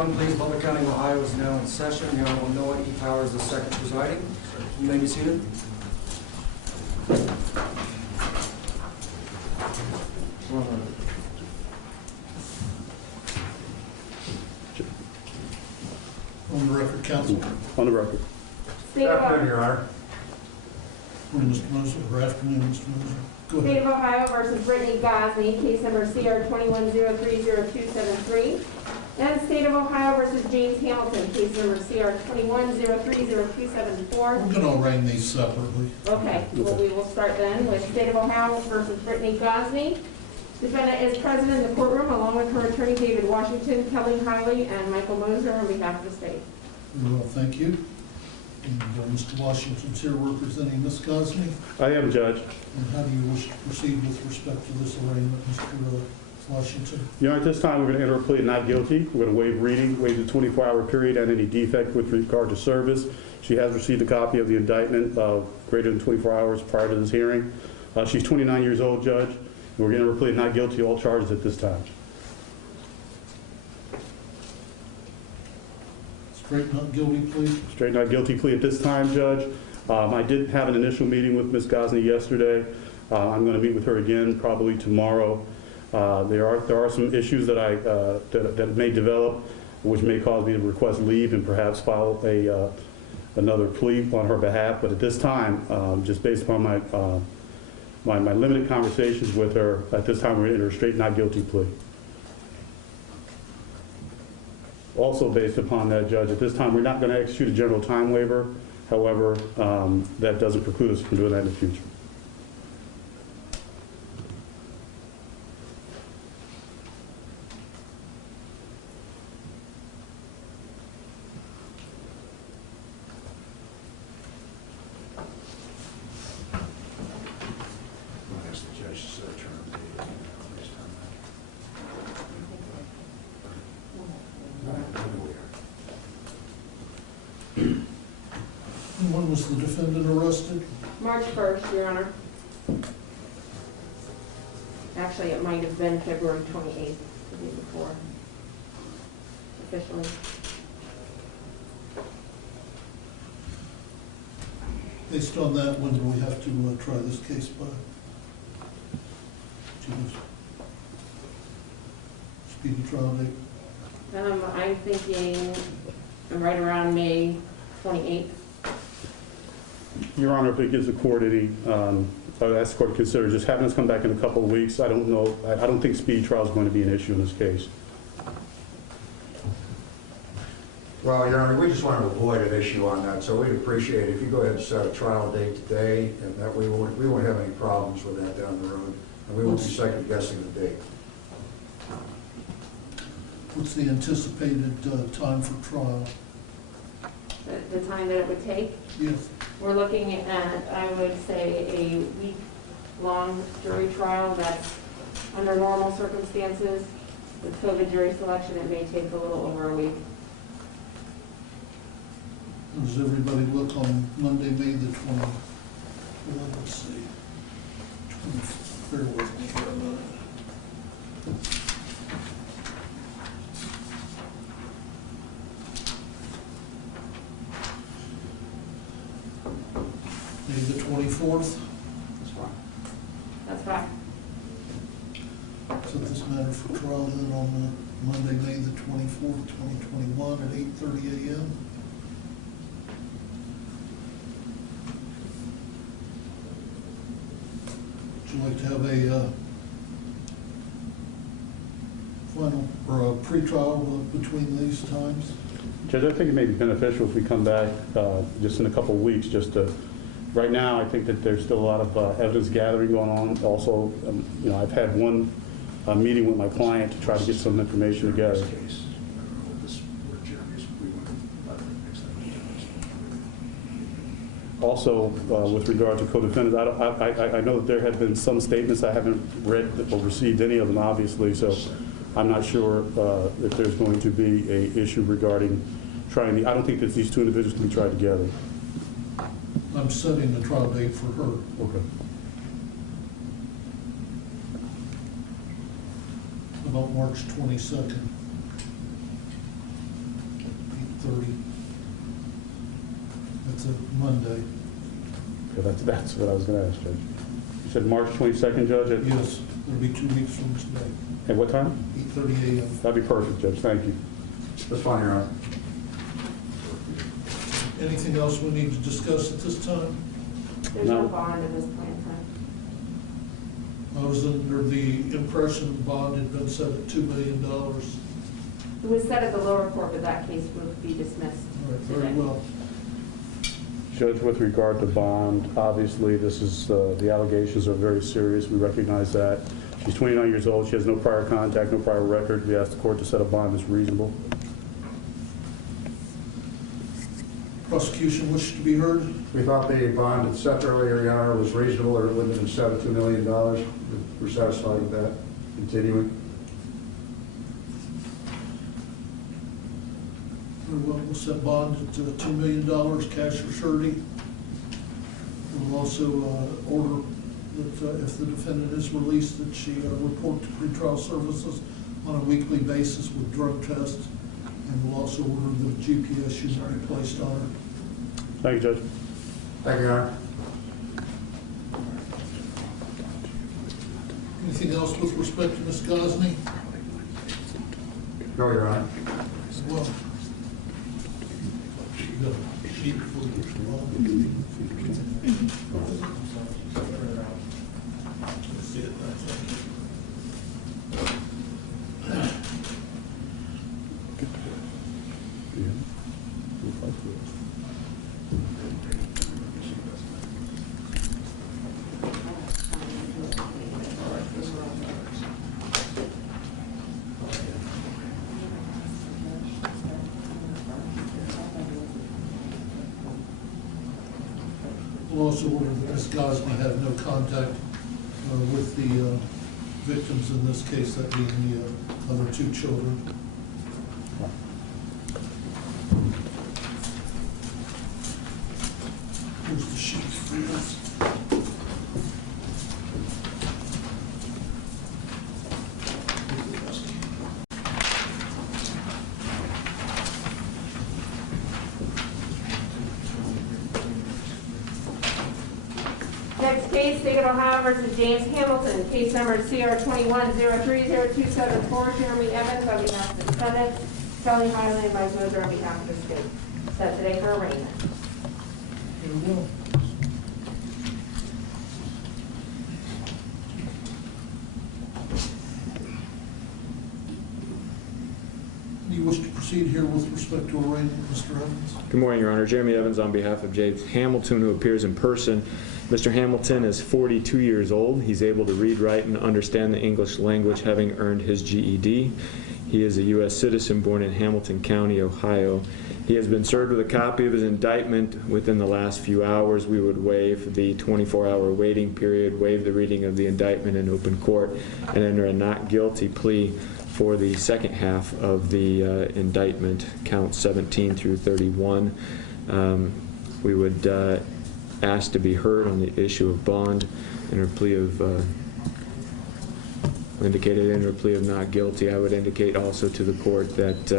Calvin, please. Butler County, Ohio is now in session. The Honorable Noah E. Powers II presiding. You may be seated. On the record, counsel. On the record. Good afternoon, Your Honor. Morning, Mr. Moser. Or afternoon, Mr. Moser. Go State ahead. of Ohio versus Brittany Gosney, case number CR 21030273. And State of Ohio versus James Hamilton, case number CR 21030274. We're going to arraign these separately. Okay, well, we will start then with State of Ohio versus Brittany Gosney. Defendant is present in the courtroom along with her attorney David Washington, Kelly Hiley, and Michael Moser on behalf of the state. Very well, thank you. And Mr. Washington's here representing Ms. Gosney. I am, Judge. And how do you wish to proceed with respect to this arraignment, Mr. Washington? Your Honor, at this time, we're going to enter a plea of not guilty. We're going to waive reading, waive the 24-hour period, and any defect with regard to service. She has received a copy of the indictment greater than 24 hours prior to this hearing. She's 29 years old, Judge. We're going to enter a plea of not guilty to all charges at this time. Straight not guilty, please. Straight not guilty plea at this time, Judge. I did have an initial meeting with Ms. Gosney yesterday. I'm going to meet with her again probably tomorrow. There are some issues that that may develop, which may cause me to request leave and perhaps file another plea on her behalf. But at this time, just based upon my limited conversations with her, at this time we're going to enter a straight not guilty plea. Also based upon that, Judge, at this time we're not going to execute a general time waiver. However, that doesn't preclude us from doing that in the future. When was the defendant arrested? March 1st, Your Honor. Actually, it might have been February 28th, the day before, officially. Based on that, when do we have to try this case by? Speedy trial date? I'm thinking right around May 28th. Your Honor, if it gives the court any, I would ask the court to consider just having us come back in a couple of weeks. I don't know. I don't think speedy trial is going to be an issue in this case. Well, Your Honor, we just want to avoid an issue on that, so we'd appreciate it if you go ahead and set a trial date today, and that we won't have any problems with that down the road, and we won't be second guessing the date. What's the anticipated time for trial? The time that it would take? Yes. We're looking at, I would say, a week-long jury trial. That's under normal circumstances. With COVID jury selection, it may take a little over a week. Does everybody look on Monday, May the 20th? Well, let's see. 20th. Bear with me for a minute. May the 24th. That's fine. That's fine. Set this matter for trial then on Monday, May the 24th, 2021 at 8:30 a.m. Would you like to have a final or a pre-trial between these times? Judge, I think it may be beneficial if we come back just in a couple of weeks. Right now, I think that there's still a lot of evidence gathering going on. Also, I've had one meeting with my client to try to get some information together. Also, with regard to co-defendants, I know that there have been some statements. I haven't read or received any of them, obviously, so I'm not sure if there's going to be an issue regarding trying I don't think that these two individuals can be tried together. I'm setting the trial date for her. Okay. About March 22nd. 8:30. That's a Monday. Okay, that's what I was going to ask, Judge. You said March 22nd, Judge? Yes, it'll be 2 weeks from today, At what time? 8:30 a.m. That'd be perfect, Judge. Thank you. That's fine, Your Honor. Anything else we need to discuss at this time? There's no No. bond in this plan, I was under the impression the bond had been set at $2 million. It was set at the lower court, but that case would be dismissed All right, very today. well. Judge, with regard to bond, obviously, this is, the allegations are very serious. We recognize that. She's 29 years old. She has no prior contact, no prior record. We ask the court to set a bond that's reasonable. Prosecution wishes to be heard. We thought the bond that's set earlier, Your Honor, was reasonable, or it wouldn't have been set at $2 million. We're satisfied with that. Continuing. Very well, we'll set bond at $2 million, cash or surety. We'll also order that if the defendant is released, that she report to pretrial services on a weekly basis with drug tests. And we'll also order the GPS unit be placed on her. Thank you, Judge. Thank you, Your Honor. Anything else with respect to Ms. Gosney? No, Your Honor. Well, you got a sheet for you. See it, I think. We'll also order that Ms. Gosney have no contact with the victims in this case, that being the other two children. Here's the sheet for you. Next case, State of Ohio versus James Hamilton, case number CR 21-030274, Jeremy Evans on behalf of the defendant, Kelly Highland and Vice Moser on behalf of the state. Set today for arraignment. Here we go. Do you wish to proceed here with respect to arraignment, Mr. Evans? Good morning, Your Honor. Jeremy Evans on behalf of James Hamilton, who appears in person. Mr. Hamilton is 42 years old. He's able to read, write, and understand the English language, having earned his GED. He is a U.S. citizen born in Hamilton County, Ohio. He has been served with a copy of his indictment within the last few hours. We would waive the 24-hour waiting period, waive the reading of the indictment in open court, and enter a not guilty plea for the second half of the indictment, counts 17 through 31. We would ask to be heard on the issue of bond, enter a plea of enter a plea of not guilty. I would indicate also to the court that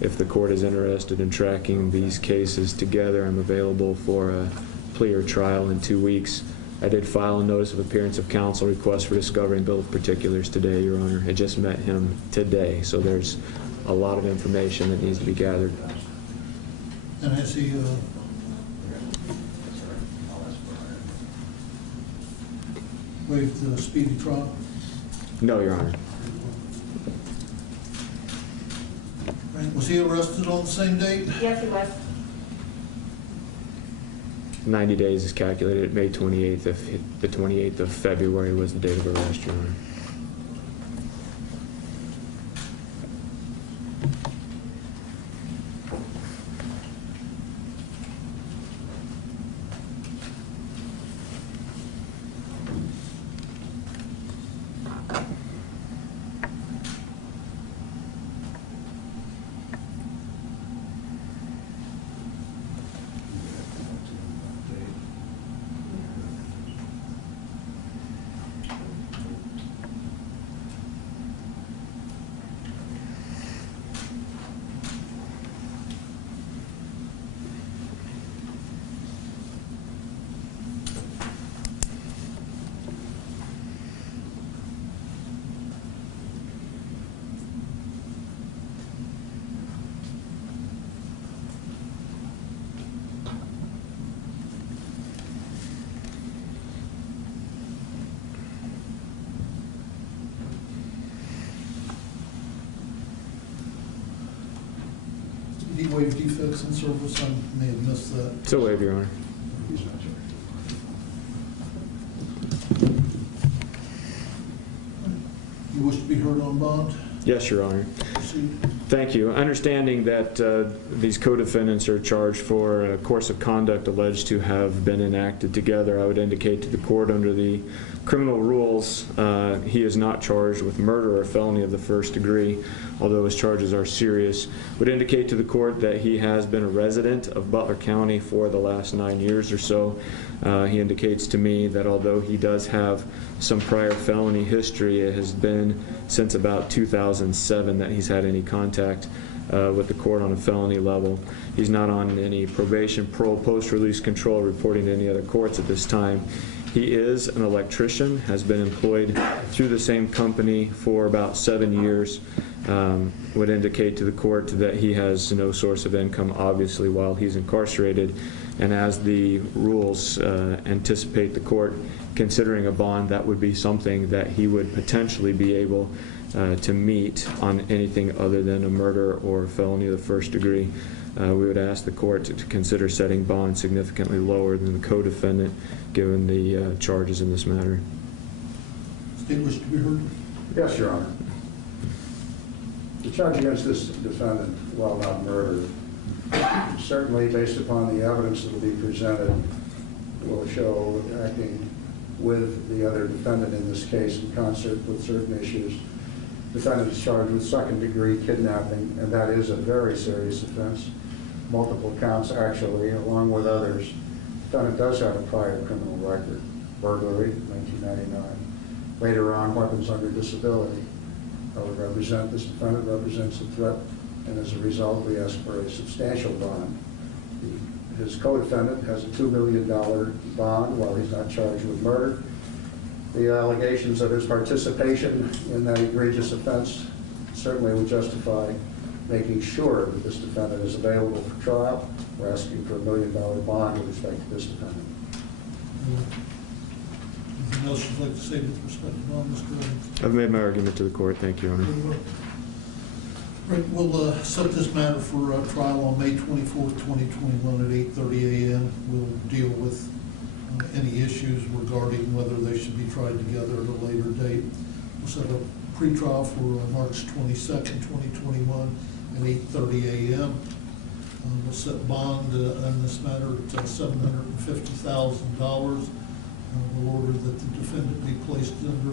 if the court is interested in tracking these cases together, I'm available for a plea or trial in 2 weeks. I did file a notice of appearance of counsel request for discovery and bill of particulars today, Your Honor. I just met him today, so there's a lot of information that needs to be gathered. And has he waived the speedy trial? No, Your Honor. Right. Was he arrested on the same date? Yes, he was. 90 days is calculated at May 28th. If the 28th of February was the date of arrest, Your Honor. waive defects in service? I may have missed that. So waive, Your Honor. You wish to be heard on bond? Yes, Your Honor. Proceed. Thank you. Understanding that these co-defendants are charged for a course of conduct alleged to have been enacted together, I would indicate to the court under the criminal rules, he is not charged with murder or felony of the first degree, although his charges are serious. Would indicate to the court that he has been a resident of Butler County for the last 9 years or so. He indicates to me that although he does have some prior felony history, it has been since about 2007 that he's had any contact with the court on a felony level. He's not on any probation, parole, post-release control, reporting to any other courts at this time. He is an electrician, has been employed through the same company for about 7 years. Would indicate to the court that he has no source of income, obviously, while he's incarcerated. And as the rules anticipate the court considering a bond, that would be something that he would potentially be able to meet on anything other than a murder or felony of the first degree. We would ask the court to consider setting bond significantly lower than the co-defendant, given the charges in this matter. State wish to be heard? Yes, Your Honor. The charge against this defendant, while not murder, certainly based upon the evidence that will be presented, will show acting with the other defendant in this case in concert with certain issues. Defendant is charged with second-degree kidnapping, and that is a very serious offense. Multiple counts, actually, along with others. Defendant does have a prior criminal record, burglary, 1999. Later on, weapons under disability. This defendant represents a threat, and as a result, we ask for a substantial bond. His co-defendant has a $2 million bond while he's not charged with murder. The allegations of his participation in that egregious offense certainly would justify making sure that this defendant is available for trial. We're asking for $1 million bond with respect to this defendant. Anything else you'd like to say with respect to bond, Mr. Evans? I've made my argument to the court. Thank you, Your Honor. Very well. Right, we'll set this matter for trial on May 24th, 2021 at 8:30 a.m. We'll deal with any issues regarding whether they should be tried together at a later date. We'll set up pretrial for March 22nd, 2021 at 8:30 a.m. We'll set bond on this matter at $750,000. We'll order that the defendant be placed under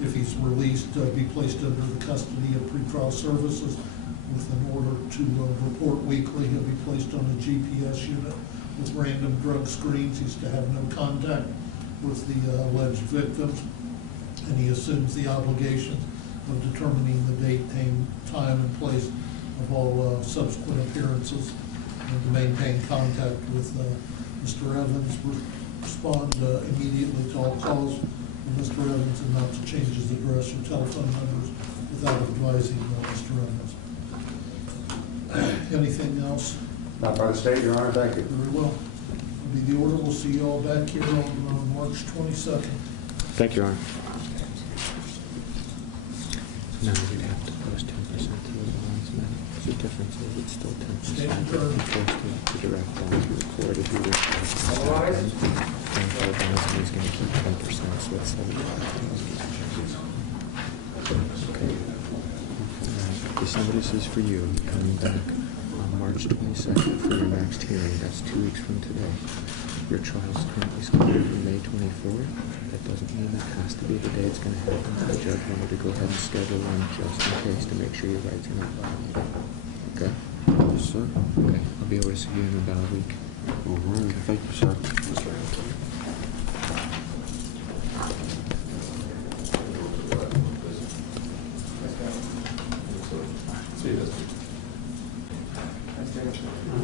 if he's released, be placed under the custody of pretrial services with an order to report weekly. He'll be placed on a GPS unit with random drug screens. He's to have no contact with the alleged victims, and he assumes the obligation of determining the date, time, and place of all subsequent appearances, and to maintain contact with Mr. Evans. Respond immediately to all calls from Mr. Evans, and not to change his address or telephone numbers without advising Mr. Evans. Anything else? Not by the state, Your Honor. Thank you. Very well. That'll be the order. We'll see you all back here on March 22nd. Thank you, Your Honor. No, we'd have to post 10% to the bonds, man. The difference is it's still 10%. Stand adjourned. To direct bond to record if you wish. All rise. And the bonds is going to keep 10%, so it's 75,000. Okay. December, this is for you. Coming back on March 22nd for your next hearing. That's 2 weeks from today. Your trial's currently scheduled for May 24th. That doesn't mean that has to be the day it's going to happen. The judge wanted to go ahead and schedule one just in case to make sure your rights are not violated. Okay? Yes, sir. Okay. I'll be over to see you in about a week. Thank you, sir.